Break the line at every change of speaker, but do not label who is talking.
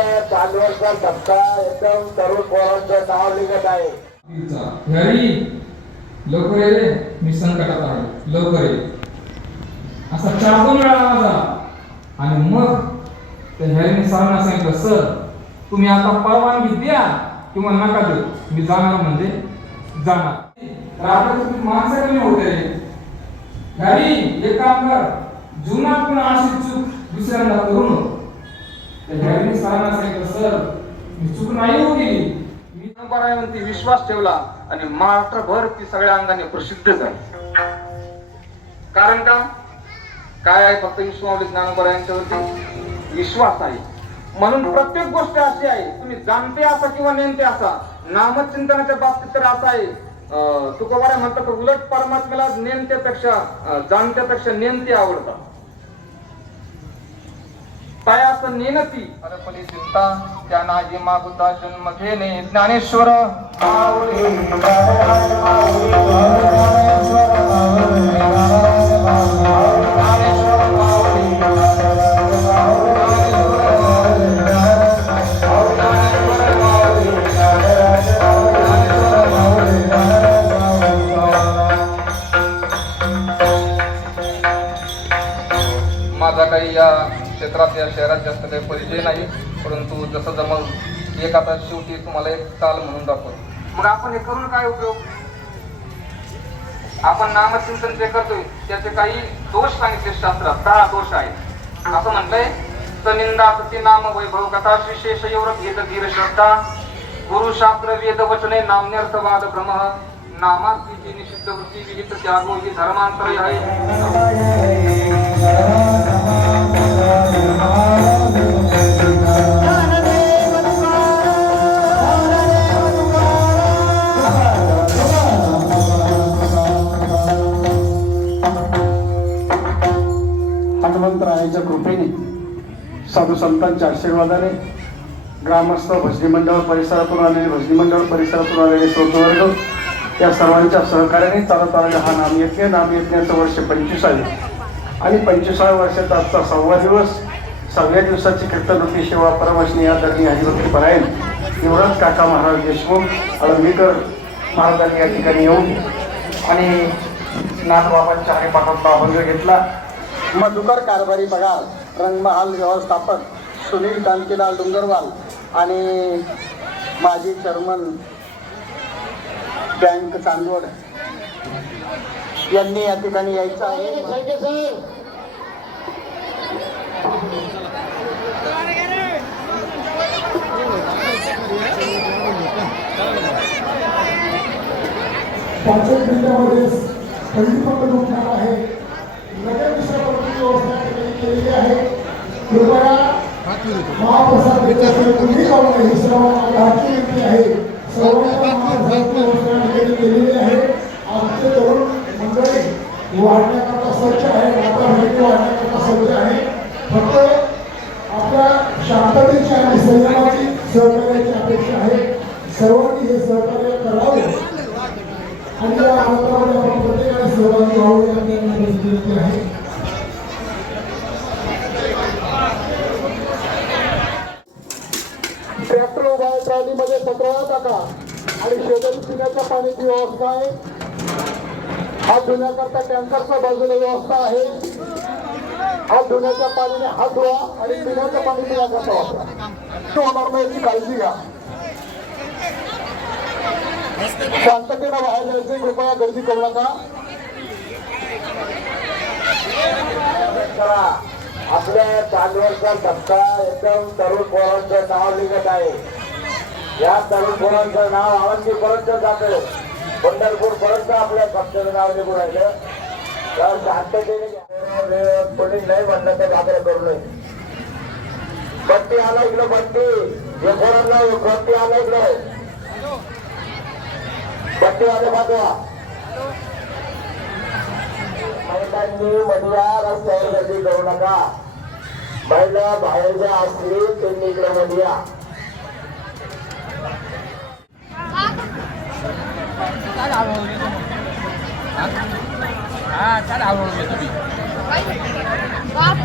आपल्या चांदवडचा धक्का एकदम तरुण पोरांचं नाव लिखत आहे.
घरी? लवकर ये रे. मी संकटात आहे. लवकर ये. असा चार दोन वेळा माझा आणि मग त्या हॅरीने सरांना सांगितलं सर तुम्ही आता परवानगी द्या किंवा नका देऊ. मी जाणार म्हणजे जाणार. रात्री तुम्ही माणसं कमी होते रे. घरी एक काम कर. जुना पण अशी चूक दुसऱ्यांदा करू नको. त्या सरांना सांगितलं सर मी चूक नाही होऊ गेली मी
परंपरावरती विश्वास ठेवला आणि महाराष्ट्रभर ती सगळ्या अंगाने प्रसिद्ध झाली. कारण का? काय आहे फक्त विश्वावली ज्ञानपरायांच्यावरती विश्वास आहे. म्हणून प्रत्येक गोष्ट अशी आहे तुम्ही जाणते असा किंवा नेमते असा नामचिंतनाच्या बाबतीत तर असं आहे. अं, तुकोबारा म्हणतात उलट परमात्म्याला नेमत्यापेक्षा जाणत्यापेक्षा नेमते आवडतात. काय नेनती. अरपली चिंता त्या नाजी मागुता जन्म घेणे ज्ञानेश्वर. माझा काही या क्षेत्रात या शहरात जास्त काही परिचय नाही परंतु जसं जमल एक आता शेवटी तुम्हाला एक ताल म्हणून दाखवतो. मग आपण हे करून काय उपयोग? आपण नामचिंतन जे करतोय त्याचे काही दोष सांगितले शास्त्रात दहा दोष आहेत. असं म्हटलंय सनिंदा सती नाम वैभव कथा विशेष एवढं घेत धीर श्रद्धा. गुरु शास्त्र वेद वचने नाम्यर्थवाद भ्रम. नामात निषिद्ध वृत्ती विहित त्यागो ही धर्मांतर आहे.
साधू संतांच्या आशीर्वादाने ग्रामस्थ भजनी मंडळ परिसरातून आलेले भजनी मंडळ परिसरातून आलेले श्रोतवर्ग या सर्वांच्या सहकार्याने चालत आलेला हा नामयज्ञ नामयज्ञाचं वर्ष पंचवीस आहे. आणि पंचवीसाव्या वर्षाचा आजचा सहावा दिवस सहाव्या दिवसाची कीर्तनवृत्ती सेवा परमशनी आदरणीय हरिभक्ती परायण युवराज काका महाराज देशमुख अळंबीकर महाराजांनी या ठिकाणी येऊन आणि नाथबाबांच्या हरिपाठातला अभंग घेतला. मधुकर कारभारी पगार रंगमहाल व्यवस्थापक सुनील कांतीलाल डुंगरवाल आणि माजी चेअरमन बँक चांदवड यांनी या ठिकाणी यायचं आहे.
पाचक जिल्ह्यामध्ये आहे नगर विश्रामती व्यवस्था त्यांनी केलेली आहे कृपया महाप्रसाद घेतल्याशिवाय कुठेही जाऊ ही सर्व हाती व्यक्ती आहे. सर्वांच्या महाप्रसादाची ठिकाणी केलेली आहे. आमचे तरुण मंडळी वाढण्याकरता सज्ज आहे. वातावरण वाढण्याकरता सज्ज आहे. फक्त आपल्या शांततेची आणि संयमाची सहकार्याची अपेक्षा आहे. सर्वांनी हे सहकार्य करावे. आणि या आनंदामध्ये आपण प्रत्येकाने सहभागी व्हावे या आहे. ट्रॉलीमध्ये सतरा टाका. आणि शेजारी पिण्याच्या पाण्याची व्यवस्था आहे. हात धुण्याकरता टँकरच्या बाजूला व्यवस्था आहे. हात धुण्याच्या पाण्याने हात धुवा आणि पिण्याचं पाणी पिण्याकरता वापरा होणार नाही याची काळजी घ्या. शांततेनं बाहेर जायचे कृपया गर्दी करू नका.
आपल्या चांदवरचा धक्का एकदम तरुण पोरांचं नाव लिखत आहे. या तरुण पोरांचं नाव आवंती पर्यंत जातं. पंढरपूर पर्यंत आपल्या पक्षाचं नाव निघून राहिलं. तर शांततेने कोणी नाही म्हणलं तर घाबरे करू नये. बत्ती आला इकडं बत्ती. हे पोरांना बत्ती आला इकडं. बत्ती आले पाठवा. महिलांनी महिला रस्त्यावर गर्दी करू नका. महिला बाहेर ज्या असतील त्यांनी इकडे मध्ये या
đau luôn à cá đau luôn vậy tôi bị Hãy subscribe